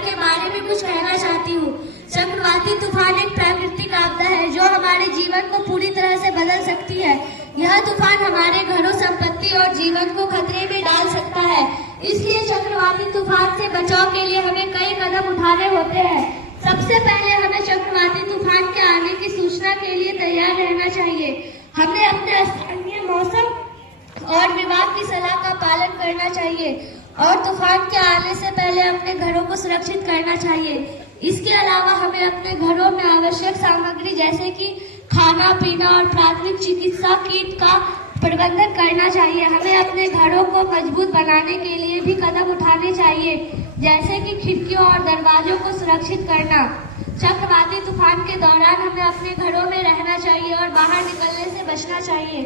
के बारे में कुछ कहना चाहती हूँ। चक्रवाती तूफान एक प्राकृतिक आपदा है जो हमारे जीवन को पूरी तरह से बदल सकती है। यह तूफान हमारे घरों, संपत्ति और जीवन को खतरे में डाल सकता है। इसलिए चक्रवाती तूफान से बचाव के लिए हमें कई कदम उठाने होते हैं। सबसे पहले हमें चक्रवाती तूफान के आने की सूचना के लिए तैयार रहना चाहिए। हमें अपने स्थानीय मौसम और विभाग की सलाह का पालन करना चाहिए और तूफान के आने से पहले अपने घरों को सुरक्षित करना चाहिए। इसके अलावा हमें अपने घरों में आवश्यक सामग्री जैसे कि खाना पीना और प्राथमिक चिकित्सा किट का प्रबंधन करना चाहिए। हमें अपने घरों को मजबूत बनाने के लिए भी कदम उठाने चाहिए, जैसे कि खिड़कियों और दरवाजों को सुरक्षित करना। चक्रवाती तूफान के दौरान हमें अपने घरों में रहना चाहिए और बाहर निकलने से बचना चाहिए।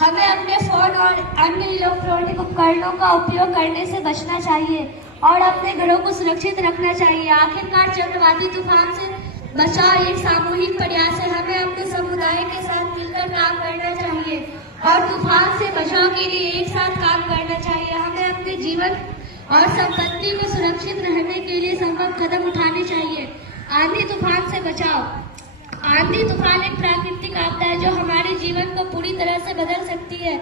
हमें अपने फोन और अन्य इलेक्ट्रॉनिक उपकरणों का उपयोग करने से बचना चाहिए और अपने घरों को सुरक्षित रखना चाहिए। आखिरकार चक्रवाती तूफान से बचाव एक सामूहिक प्रयास है। हमें अपने समुदाय के साथ मिलकर काम करना चाहिए और तूफान से बचाव के लिए एक साथ काम करना चाहिए। हमें अपने जीवन और संपत्ति को सुरक्षित रहने के लिए संभव कदम उठाने चाहिए। आंधी तूफान से बचाव। आंधी तूफान एक प्राकृतिक आपदा है जो हमारे जीवन को पूरी तरह से बदल सकती है।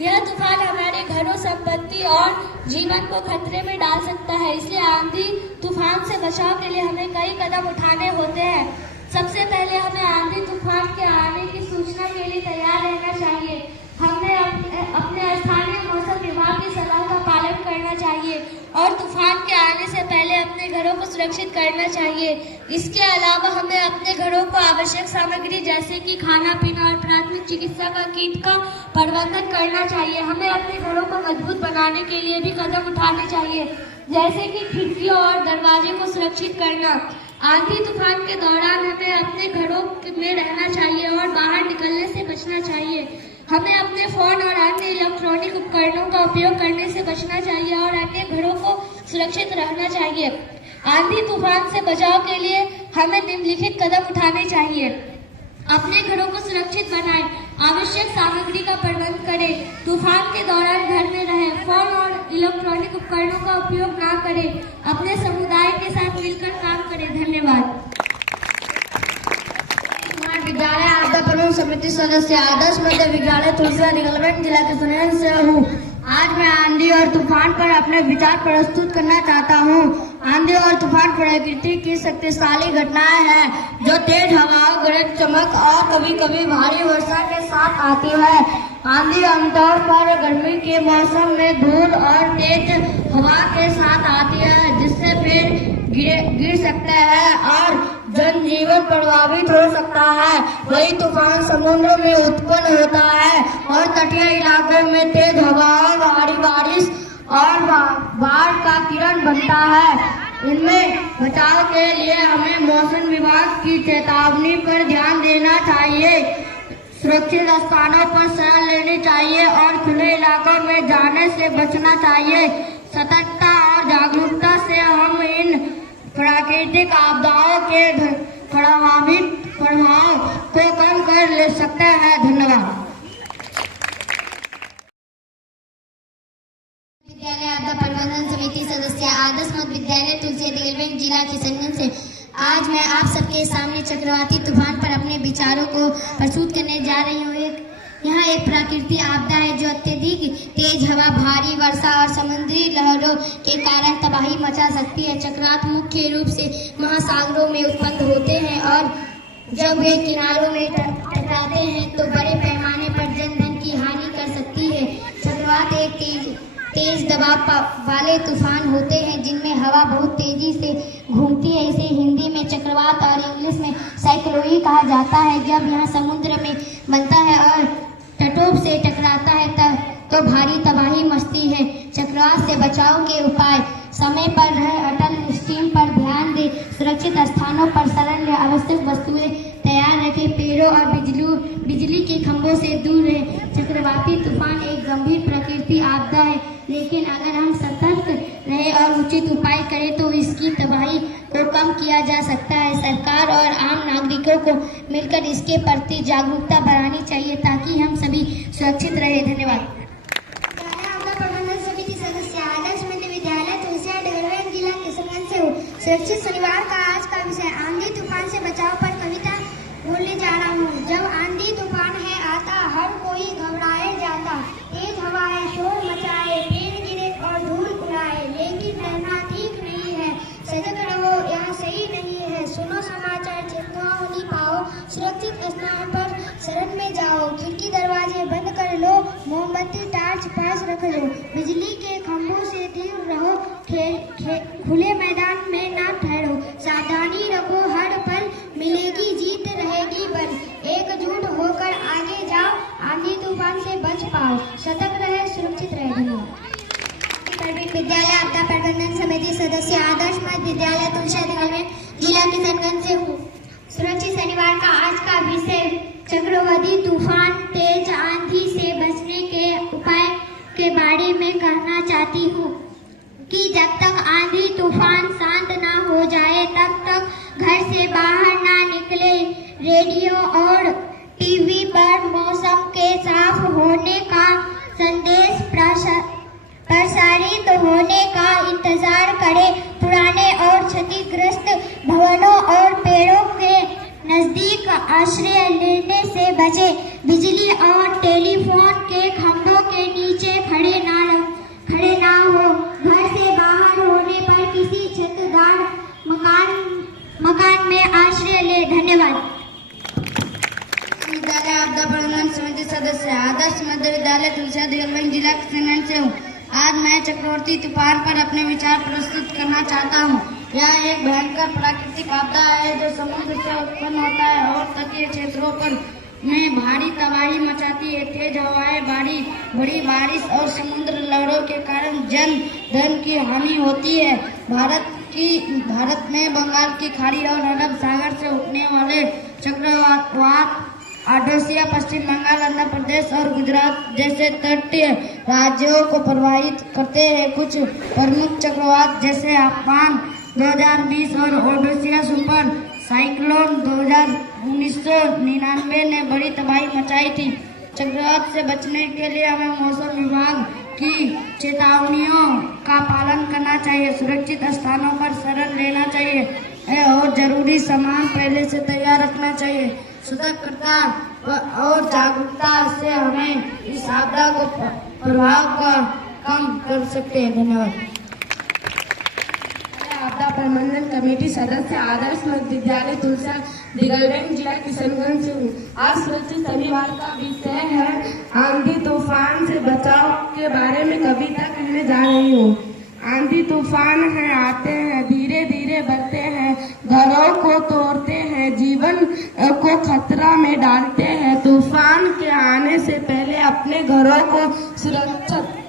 यह तूफान हमारे घरों, संपत्ति और जीवन को खतरे में डाल सकता है। इसलिए आंधी तूफान से बचाव के लिए हमें कई कदम उठाने होते हैं। सबसे पहले हमें आंधी तूफान के आने की सूचना के लिए तैयार रहना चाहिए। हमें अपने स्थानीय मौसम विभाग की सलाह का पालन करना चाहिए और तूफान के आने से पहले अपने घरों को सुरक्षित करना चाहिए। इसके अलावा हमें अपने घरों को आवश्यक सामग्री जैसे कि खाना पीना और प्राथमिक चिकित्सा का किट का प्रबंधन करना चाहिए। हमें अपने घरों को मजबूत बनाने के लिए भी कदम उठाने चाहिए, जैसे कि खिड़कियों और दरवाजे को सुरक्षित करना। आंधी तूफान के दौरान हमें अपने घरों में रहना चाहिए और बाहर निकलने से बचना चाहिए। हमें अपने फोन और अन्य इलेक्ट्रॉनिक उपकरणों का उपयोग करने से बचना चाहिए और अन्य घरों को सुरक्षित रहना चाहिए। आंधी तूफान से बचाव के लिए हमें निम्नलिखित कदम उठाने चाहिए। अपने घरों को सुरक्षित बनाएं, आवश्यक सामग्री का प्रबंध करें, तूफान के दौरान घर में रहें, फोन और इलेक्ट्रॉनिक उपकरणों का उपयोग ना करें, अपने समुदाय के साथ मिलकर काम करें। धन्यवाद। विद्यालय आपदा प्रबंधन समिति सदस्य आदर्श मध्य विद्यालय तुलसीपुर निगलगंज जिला किशनगंज से हूँ। आज मैं आंधी और तूफान पर अपने विचार प्रस्तुत करना चाहता हूँ। आंधी और तूफान प्रकृति की शक्तिशाली घटनाएं हैं जो तेज हवाओं, गरज चमक और कभी कभी भारी वर्षा के साथ आती है। आंधी आमतौर पर गर्मी के मौसम में धूल और तेज हवा के साथ आती है, जिससे पेड़ गिर सकते हैं और जनजीवन प्रभावित हो सकता है। वही तूफान समुद्र में उत्पन्न होता है और तटीय इलाकों में तेज हवाओं, भारी बारिश और बाढ़ का किरण बनता है। इनमें बचाव के लिए हमें मौसम विभाग की चेतावनी पर ध्यान देना चाहिए, सुरक्षित स्थानों पर शरण लेनी चाहिए और खुले इलाकों में जाने से बचना चाहिए। सतर्कता और जागरूकता से हम इन प्राकृतिक आपदाओं के प्रभाव को कम कर ले सकते हैं। धन्यवाद। विद्यालय आपदा प्रबंधन समिति सदस्य आदर्श मध्य विद्यालय तुलसीपुर निगलगंज जिला किशनगंज से आज मैं आप सबके सामने चक्रवाती तूफान पर अपने विचारों को प्रस्तुत करने जा रही हूँ। यह एक प्राकृतिक आपदा है जो अत्यधिक तेज हवा, भारी वर्षा और समुद्री लहरों के कारण तबाही मचा सकती है। चक्रवात मुख्य रूप से महासागरों में उत्पन्न होते हैं और जब वे किनारों में टकराते हैं तो बड़े पैमाने पर जनधन की हानि कर सकती है। चक्रवात एक तेज दबाव वाले तूफान होते हैं जिनमें हवा बहुत तेजी से घूमती है। इसे हिंदी में चक्रवात और इंग्लिश में साइक्लोन कहा जाता है। जब यह समुद्र में बनता है और तटों से टकराता है तो भारी तबाही मचती है। चक्रवात से बचाव के उपाय: समय पर रहे, अटल स्टीम पर ध्यान दें, सुरक्षित स्थानों पर शरण लें, आवश्यक वस्तुएं तैयार रखें, पेड़ों और बिजली के खंभों से दूर रहें। चक्रवाती तूफान एक गंभीर प्राकृतिक आपदा है, लेकिन अगर हम सतर्क रहे और उचित उपाय करें तो इसकी तबाही को कम किया जा सकता है। सरकार और आम नागरिकों को मिलकर इसके प्रति जागरूकता बढ़ानी चाहिए ताकि हम सभी सुरक्षित रहे। धन्यवाद। आपदा प्रबंधन समिति सदस्य आदर्श मध्य विद्यालय तुलसीपुर निगलगंज जिला किशनगंज से हूँ। सुरक्षित टॉर्च पास रख लो। बिजली के खंभों से दूर रहो, खुले मैदान में ना ठहरो। सावधानी रखो, हर पल मिलेगी जीत, रहेगी बल। एकजुट होकर आगे जाओ, आंधी तूफान से बच पाओ। सतर्क रहे, सुरक्षित रहे। धन्यवाद। विद्यालय आपदा प्रबंधन समिति सदस्य आदर्श मध्य विद्यालय तुलसियादी गलवेंट जिला किशनगंज से हूँ। सुरक्षित शनिवार का आज का विषय चक्रवाती तूफान, तेज आंधी से बचने के उपाय के बारे में कहना चाहती हूँ कि जब तक आंधी तूफान शांत ना हो जाए तब तक घर से बाहर ना निकले। रेडियो और टीवी पर मौसम के साफ होने का संदेश प्रसारित होने का इंतजार करें। पुराने और क्षतिग्रस्त भवनों और पेड़ों के नजदीक आश्रय लेने से बचें। बिजली और टेलीफोन के खंभों के नीचे खड़े ना हो। घर से बाहर होने पर किसी छतदार मकान में आश्रय ले। धन्यवाद। विद्यालय आपदा प्रबंधन समिति सदस्य आदर्श मध्य विद्यालय तुलसियादी गलवेंट जिला किशनगंज से हूँ। आज मैं चक्रवाती तूफान पर अपने विचार प्रस्तुत करना चाहता हूँ। यह एक भयंकर प्राकृतिक आपदा है जो समुद्र से उत्पन्न होता है और तटीय क्षेत्रों पर में भारी तबाही मचाती है। तेज हवाएं, बड़ी बारिश और समुद्र लहरों के कारण जन धन की हानि होती है। भारत में बंगाल की खाड़ी और अरब सागर से उठने वाले चक्रवात ओडिशा, पश्चिम बंगाल, आंध्र प्रदेश और गुजरात जैसे तटीय राज्यों को प्रभावित करते हैं। कुछ प्रमुख चक्रवात जैसे अम्फान 2020 और ओडिशा सुपर साइक्लोन 1999 ने बड़ी तबाही मचाई थी। चक्रवात से बचने के लिए हमें मौसम विभाग की चेतावनियों का पालन करना चाहिए, सुरक्षित स्थानों पर शरण लेना चाहिए और जरूरी सामान पहले से तैयार रखना चाहिए। सतर्कता और जागरूकता से हमें इस आपदा को प्रभाव का कम कर सकते हैं। धन्यवाद। आपदा प्रबंधन कमेटी सदस्य आदर्श मध्य विद्यालय तुलसियादी गलवेंट जिला किशनगंज से हूँ। आज सुरक्षित शनिवार का विषय है आंधी तूफान से बचाव के बारे में कविता कहने जा रही हूँ। आंधी तूफान है, आते हैं, धीरे धीरे बढ़ते हैं, घरों को तोड़ते हैं, जीवन को खतरा में डालते हैं। तूफान के आने से पहले अपने घरों को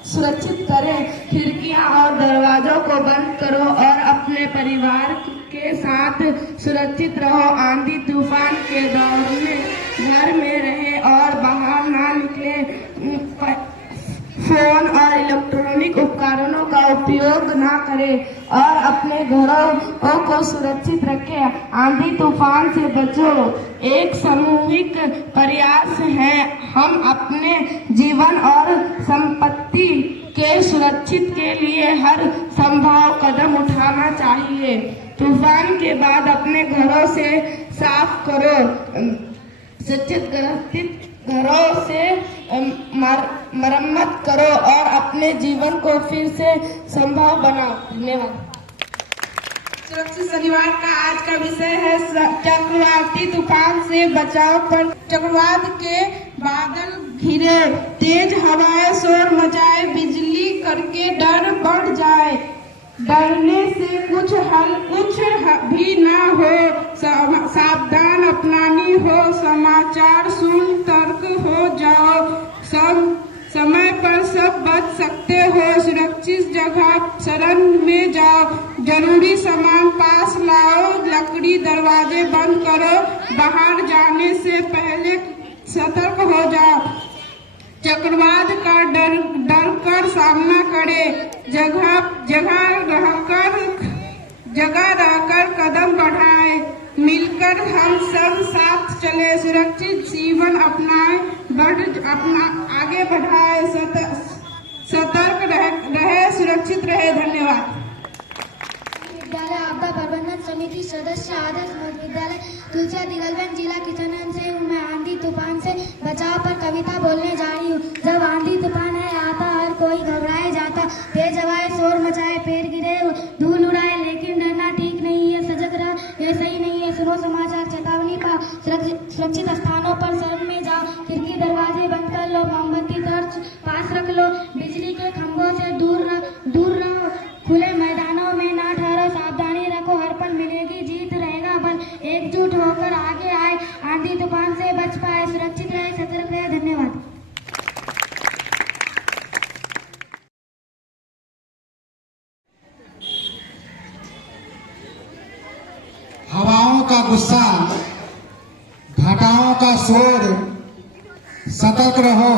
सुरक्षित करें, खिड़कियां और दरवाजों को बंद करो और अपने परिवार के साथ सुरक्षित रहो। आंधी तूफान के दौर में घर में रहे और बाहर ना निकले। फोन और इलेक्ट्रॉनिक उपकरणों का उपयोग ना करें और अपने घरों को सुरक्षित रखें। आंधी तूफान से बचो एक सामूहिक प्रयास है। हम अपने जीवन और संपत्ति के सुरक्षित के लिए हर संभव कदम उठाना चाहिए। तूफान के बाद अपने घरों से साफ करो, सुरक्षित घरों से मरम्मत करो और अपने जीवन को फिर से संभव बनाओ। धन्यवाद। सुरक्षित शनिवार का आज का विषय है चक्रवाती तूफान से बचाव पर। चक्रवात के बादल घिरे, तेज हवाएं शोर मचाए, बिजली करके डर बढ़ जाए। डरने से कुछ भी ना हो, सावधान अपनानी हो, समाचार सुन तर्क हो जाओ। सब समय पर सब बच सकते हो। सुरक्षित जगह शरण में जाओ, जरूरी सामान पास लाओ, लकड़ी दरवाजे बंद करो, बाहर जाने से पहले सतर्क हो जाओ। चक्रवात का डर कर सामना करें, जगह रहकर कदम बढ़ाएं। मिलकर हम सब साथ चले, सुरक्षित जीवन अपनाएं, आगे बढ़ाएं, सतर्क रहे, सुरक्षित रहे। धन्यवाद। विद्यालय आपदा प्रबंधन समिति सदस्य आदर्श मध्य विद्यालय तुलसियादी गलवेंट जिला किशनगंज से हूँ। मैं आंधी तूफान से बचाव पर कविता बोलने जा रही हूँ। जब आंधी तूफान है आता, हर कोई घबराए जाता, तेज हवाएं शोर मचाए, पेड़ गिरे, धूल उड़ाए, लेकिन डरना ठीक नहीं है, सजग रह, ये सही नहीं है। सुनो समाचार, चेतावनी पाओ, सुरक्षित स्थानों पर शरण में जाओ, खिड़की दरवाजे बंद कर लो, मोमबत्ती टॉर्च पास रख लो, गुस्सा, घटाओं का शोर, सतर्क रहो,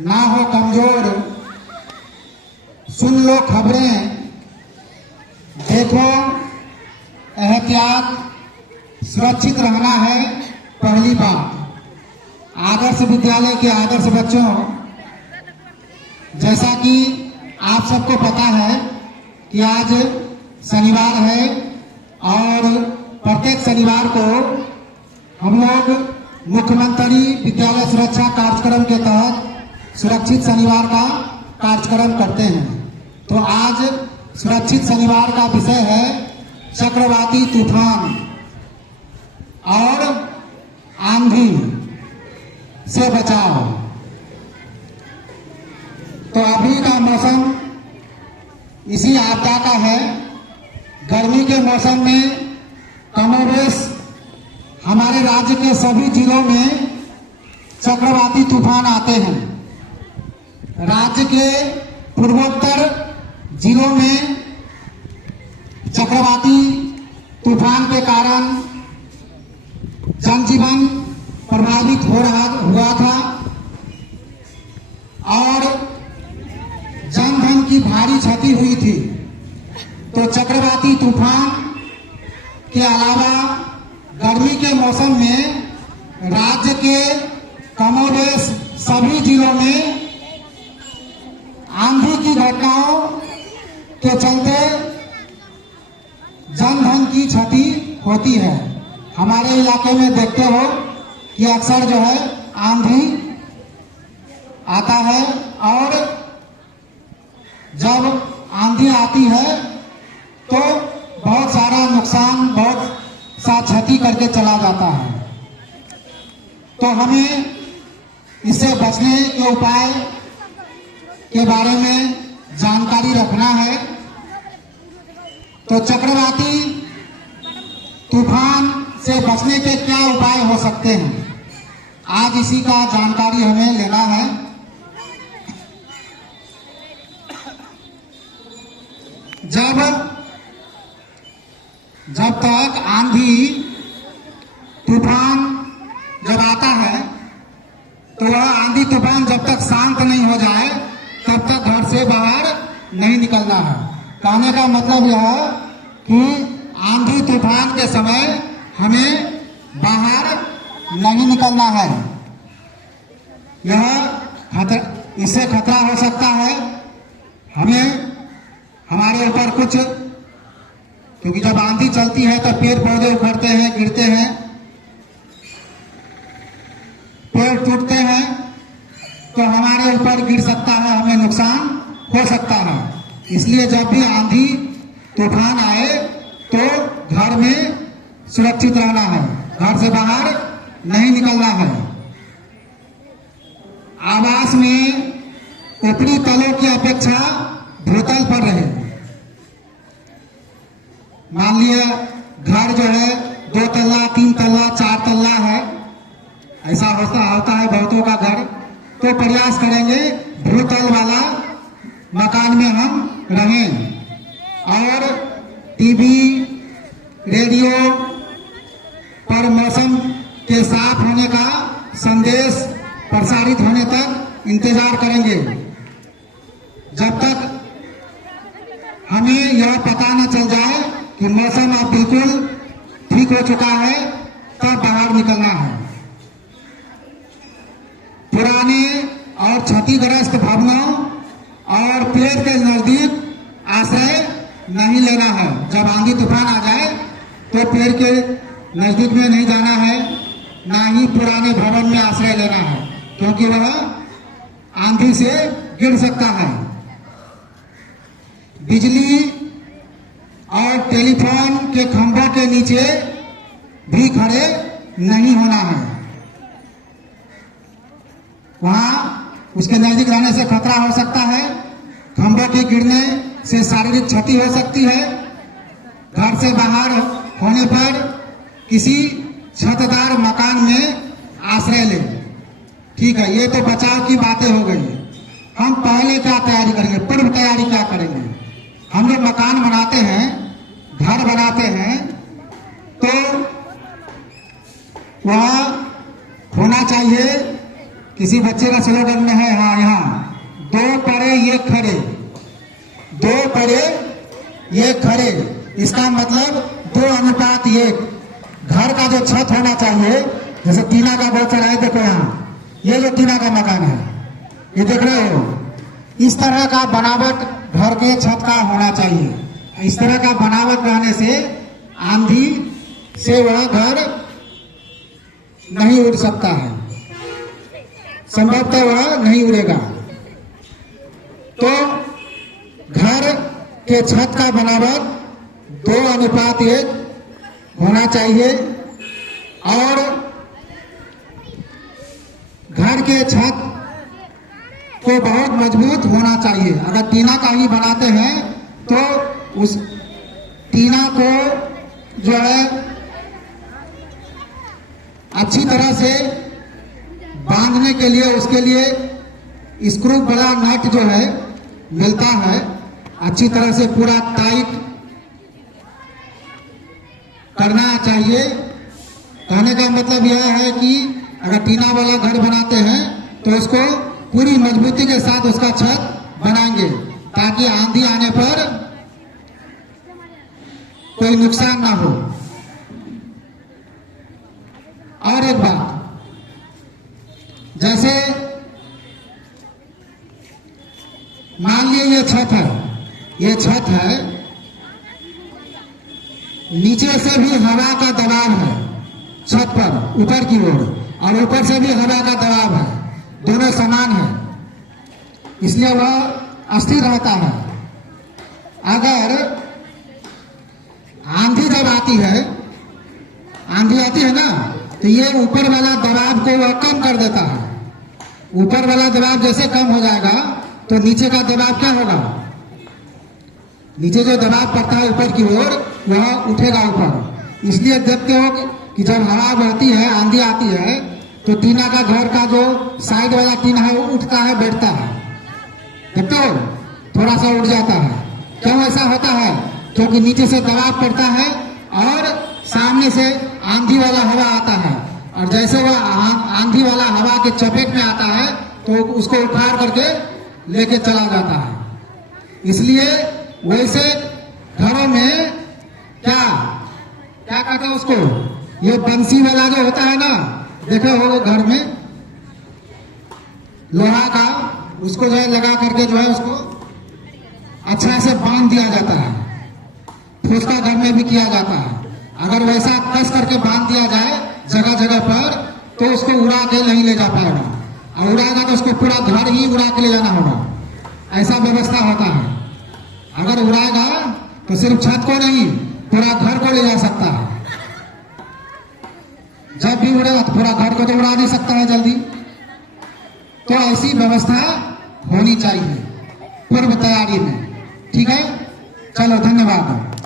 ना हो कमजोर, सुन लो खबरें, देखो एहतियात, सुरक्षित रहना है पहली बात। आदर्श विद्यालय के आदर्श बच्चों, जैसा कि आप सबको पता है कि आज शनिवार है और प्रत्येक शनिवार को हम लोग मुख्यमंत्री विद्यालय सुरक्षा कार्यक्रम के तहत सुरक्षित शनिवार का कार्यक्रम करते हैं। तो आज सुरक्षित शनिवार का विषय है चक्रवाती तूफान और आंधी से बचाव। तो अभी का मौसम इसी आपदा का है। गर्मी के मौसम में कमोबेश हमारे राज्य के सभी जिलों में चक्रवाती तूफान आते हैं। राज्य के पूर्वोत्तर जिलों में चक्रवाती तूफान के कारण जनजीवन प्रभावित हुआ था और जनधन की भारी क्षति हुई थी। तो चक्रवाती तूफान के अलावा गर्मी के मौसम में राज्य के कमोबेश सभी जिलों में आंधी की घटनाओं के चलते जनधन की क्षति होती है। हमारे इलाके में देखते हो कि अक्सर जो है आंधी आता है और जब आंधी आती है तो बहुत सारा नुकसान, बहुत सा क्षति करके चला जाता है। तो हमें इससे बचने के उपाय के बारे में जानकारी रखना है। तो चक्रवाती तूफान से बचने के क्या उपाय हो सकते हैं, आज इसी का जानकारी हमें लेना है। जब तक आंधी तूफान जब आता है तो वह आंधी तूफान जब तक शांत नहीं हो जाए तब तक घर से बाहर नहीं निकलना है। कहने का मतलब यह है कि आंधी तूफान के समय हमें बाहर नहीं निकलना है। इससे खतरा हो सकता है हमें, हमारे ऊपर कुछ, क्योंकि जब आंधी चलती है तो पेड़ पौधे उखड़ते हैं, गिरते हैं, पेड़ टूटते हैं, तो हमारे ऊपर गिर सकता है, हमें नुकसान हो सकता है। इसलिए जब भी आंधी तूफान आए तो घर में सुरक्षित रहना है, घर से बाहर नहीं निकलना है। आवास में ऊपरी तलों की अपेक्षा भूतल पर रहे। मान लिया घर जो है 2 तल्ला, 3 तल्ला, 4 तल्ला है, ऐसा होता है बहुतों का घर, तो प्रयास करेंगे भूतल वाला मकान में हम रहें और टीवी, रेडियो पर मौसम के साफ होने का संदेश प्रसारित होने तक इंतजार करेंगे। जब तक हमें यह पता न चल जाए कि मौसम अब बिल्कुल ठीक हो चुका है तब बाहर निकलना है। पुराने और क्षतिग्रस्त भवनों और पेड़ के नजदीक आश्रय नहीं लेना है। जब आंधी तूफान आ जाए तो पेड़ के नजदीक में नहीं जाना है, ना ही पुराने भवन में आश्रय लेना है, क्योंकि वह आंधी से गिर सकता है। बिजली और टेलीफोन के खंभों के नीचे भी खड़े नहीं होना है, वहां उसके नजदीक रहने से खतरा हो सकता है। खंभों के गिरने से शारीरिक क्षति हो सकती है। घर से बाहर होने पर किसी छतदार मकान में आश्रय लें। ठीक है, ये तो बचाव की बातें हो गई। हम पहले क्या तैयारी करेंगे, पूर्व तैयारी क्या करेंगे? हम लोग मकान बनाते हैं, घर बनाते हैं, तो वह होना चाहिए। किसी बच्चे का स्लोगन में है, हाँ यहाँ 2 पड़े ये खड़े, 2 पड़े ये खड़े, इसका मतलब 2:1। घर का जो छत होना चाहिए, जैसे टीना का बहुत सारा है, देखो यहाँ ये जो टीना का मकान है, ये देख रहे हो, इस तरह का बनावट घर के छत का होना चाहिए। इस तरह का बनावट रहने से आंधी से वह घर नहीं उड़ सकता है, संभवतः वह नहीं उड़ेगा। तो घर के छत का बनावट 2:1 होना चाहिए और घर के छत को बहुत मजबूत होना चाहिए। अगर टीना का ही बनाते हैं तो उस टीना को जो है अच्छी तरह से बांधने के लिए, उसके लिए स्क्रू बड़ा नट जो है मिलता है, अच्छी तरह से पूरा टाइट करना चाहिए। कहने का मतलब यह है कि अगर टीना वाला घर बनाते हैं तो उसको पूरी मजबूती के साथ उसका छत बनाएंगे, ताकि आंधी आने पर कोई नुकसान ना हो। और एक बात, जैसे मान लीजिए ये छत है, ये छत है, नीचे से भी हवा का दबाव है छत पर ऊपर की ओर, और ऊपर से भी हवा का दबाव है, दोनों समान है, इसलिए वह स्थिर रहता है। अगर आंधी जब आती है, आंधी आती है ना, तो ये ऊपर वाला दबाव को वह कम कर देता है। ऊपर वाला दबाव जैसे कम हो जाएगा तो नीचे का दबाव क्या होगा, नीचे जो दबाव पड़ता है ऊपर की ओर वह उठेगा ऊपर। इसलिए देखते हो कि जब हवा बहती है, आंधी आती है, तो टीना का घर का जो साइड वाला टीना है वो उठता है, बैठता है, देखते हो, थोड़ा सा उठ जाता है। क्यों ऐसा होता है? क्योंकि नीचे से दबाव पड़ता है और सामने से आंधी वाला हवा आता है, और जैसे वह आंधी वाला हवा के चपेट में आता है तो उसको उखाड़ करके लेके चला जाता है। इसलिए वैसे घरों में क्या क्या कहता है उसको, ये बंसी वाला जो होता है ना, देखो वो घर में लोहा का, उसको जो है लगा करके जो है उसको अच्छा से बांध दिया जाता है। फुसका घर में भी किया जाता है। अगर वैसा कस करके बांध दिया जाए जगह जगह पर तो उसको उड़ा के नहीं ले जा पाएगा, और उड़ाएगा तो उसको पूरा घर ही उड़ा के ले जाना होगा, ऐसा व्यवस्था होता है। अगर उड़ाएगा तो सिर्फ छत को नहीं, पूरा घर को ले जा सकता है। जब भी उड़ेगा तो पूरा घर को तो उड़ा नहीं सकता है जल्दी, तो ऐसी व्यवस्था होनी चाहिए पूर्व तैयारी में। ठीक है, चलो धन्यवाद।